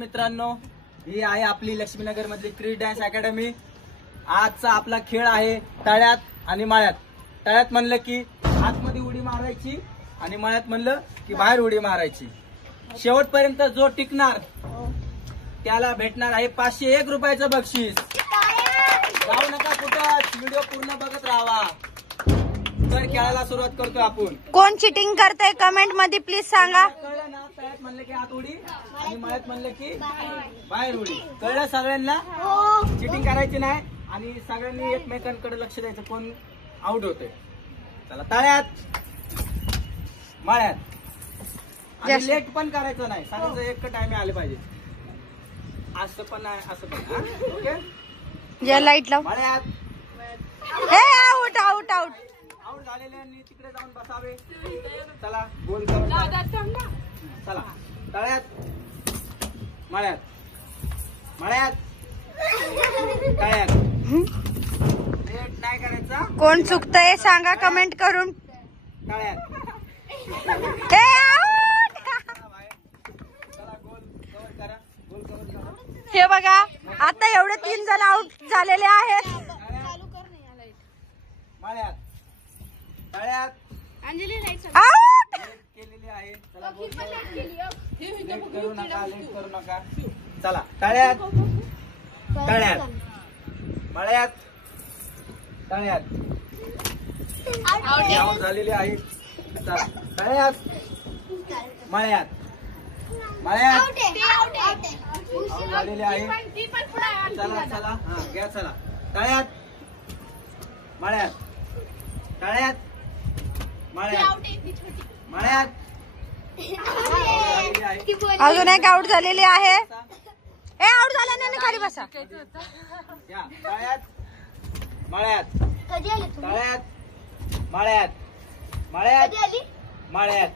मित्रांनो, ही आहे आपली लक्ष्मीनगर मधली क्रिश डान्स अकॅडमी। आजचा आपला खेळ आहे तळ्यात आणि मळ्यात। तळ्यात म्हणलं की आतमध्ये उडी मारायची आणि मळ्यात म्हणलं की बाहेर उडी मारायची। शेवटपर्यंत जो टिकणार त्याला भेटणार आहे 501 रुपयाचं बक्षीस। जाऊ नका कुठं, व्हिडिओ पूर्ण बघत राहा। तर खेळायला सुरुवात करतो आपण। कोण चिटिंग करतंय कमेंट मध्ये प्लीज सांगा। कळलं ना? तळ्यात म्हणलं की आत उडी आणि मळ्यात म्हणलं की बाहेर उडी। कळलं सगळ्यांना? चिटिंग करायची नाही आणि सगळ्यांनी एकमेकांकडे लक्ष द्यायचं कोण आउट होते। चला, तळ्यात मळ्यात आणि लेट पण करायचं नाही, सांगायचं एक टाइम आले पाहिजे। असं पण नाही, असं पण। ओके, जे लाईट लाव। मळ्यात आउट आउट आउट आउट झालेल्यांनी तिकडे जाऊन बसावे। चला, गोल करून चला। तळ्यात मळ्यात मळ्यात तळ्यात लेट नाही करायचा। कोण चुकतंय सांगा कमेंट करून। तळ्यात चला, गोल कव्हर करा, गोल कव्हर करा। हे बघा, आता एवढे 3 जण आउट झालेले आहेत। मळ्यात तळ्यात आउट केलेली आहे। चला, गोल लेट करू नका, लेट करू नका। चला, तळ्यात तळ्यात मळ्यात तळ्यात आउट झालेली आहे। चला, तळ्यात मळ्यात मळ्यात आउट झालेली आहे। चला चला, हा घ्या। चला, तळ्यात मळ्यात तळ्यात मळ्यात मळ्यात अजून एक आउट झालेली आहे। आउट झाल्याने खाली बसा। तळ्यात मळ्यात तळ्यात मळ्यात मळ्यात मळ्यात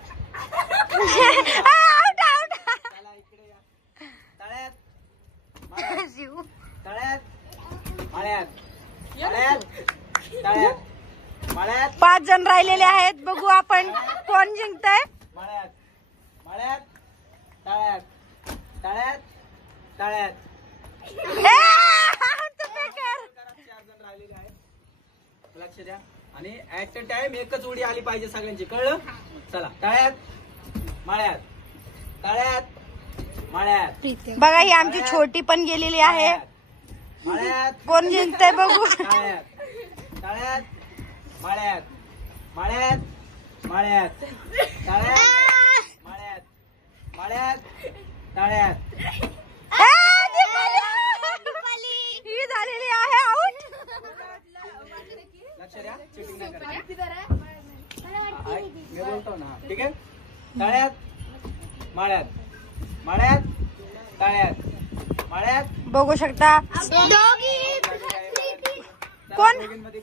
आउट आउट चला, इकडे या। तळ्यात तळ्यात मळ्यात मळ्यात तळ्यात मळ्यात 5 जण राहिलेले आहेत। बघू आपण कोण जिंकतंय। मळ्यात मळ्यात तळ्यात तळ्यात तळ्यात 4 जण राहिलेले आहेत, लक्ष द्या। आणि ऍट अ टाइम एकच उडी आली पाहिजे सगळ्यांची, कळलं? चला, तळ्यात मळ्यात तळ्यात मळ्यात बघा, ही आमची छोटी पण गेलेली आहे। मळ्यात कोण जिंकतंय बघू। तळ्यात तळ्यात मळ्यात मळ्यात मळ्यात तळ्यात मळ्यात मळ्यात तळ्यात ही झालेली आहे आउट। लक्ष द्या, चिटिंग नाही करायची। मी बोलतो ना, ठीक आहे? तळ्यात मळ्यात मळ्यात तळ्यात मळ्यात बघू शकता कोण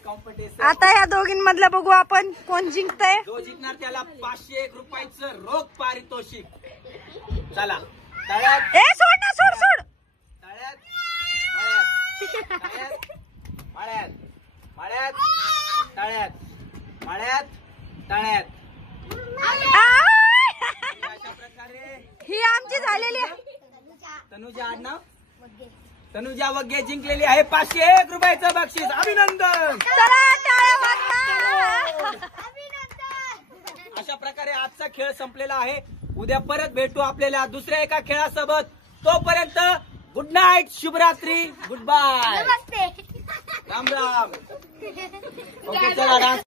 कॉम्पिटिशन। आता ह्या दोघींमधलं बघू आपण कोण जिंकतंय। जो जिंकणार त्याला 501 रुपयाचं रोख पारितोषिक। चला, तळ्यात सोड ना, सोड सोड। तळ्यात मळ्यात मळ्यात तळ्यात मळ्यात तळ्यात अशा प्रकारे ही आमची झालेली आहे। तनुजा आडनाव तनुजा वग्गे जिंकलेली आहे 501 रुपयाचं बक्षीस। अभिनंदन। चला, टाळ्या वाजवा। अशा प्रकारे आजचा खेळ संपलेला आहे। उद्या परत भेटू आपल्याला दुसऱ्या एका खेळासोबत। तोपर्यंत गुड नाईट, शुभरात्री, good bye, Ram Ram. Okay, चला डान्स